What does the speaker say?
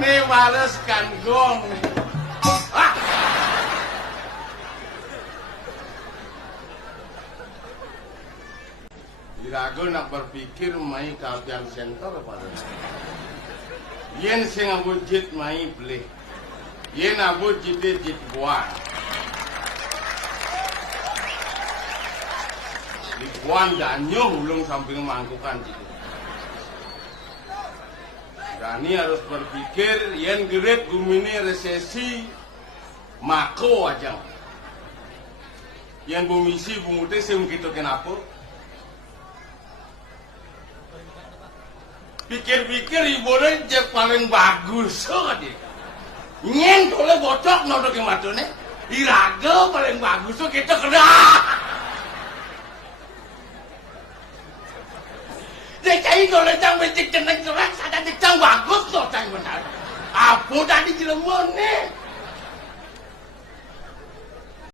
Nih males kan gong. Ah. Irago nak berpikir mai kapian center pada. Yen sing abujit mai beli. Yen abujit jit buan. Di buan danyo ulung samping mangkukan gitu. Rani harus berpikir yen geret gumini resesi mako aja. Yen bumisi bumute sing gitu kenapa? Pikir-pikir ibunya jek paling bagus kan dia. Nyen tole bocok nodok yang matune. Iraga paling bagus tuh kita kena. Dia cai tole cang becik ceneng curang sada cang bagus loh cang benar. Apa tadi jelema nih?